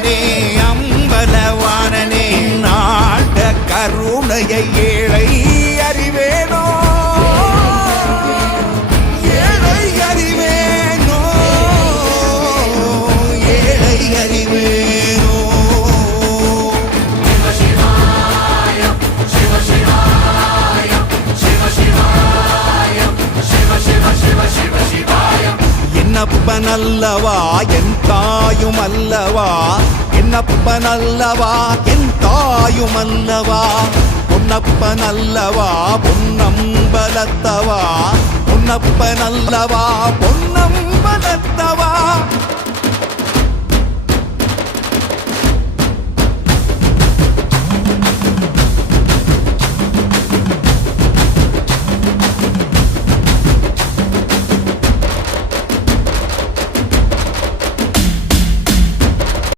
வாணனே அம்பலவாணனே நாட கருணையை ஏழை அறிவேனோ ஏழை அறிவேனோ ஏழை அறிவேனோ என்னப்பனல்லவா என் தாயும் அல்லவா என்னப்பனல்லவா என் தாயும் அல்லவா பொன்னப்பனல்லவா பொன்னம்பலத்தவா பொன்னப்பனல்லவா பொன்னம்பலத்தவா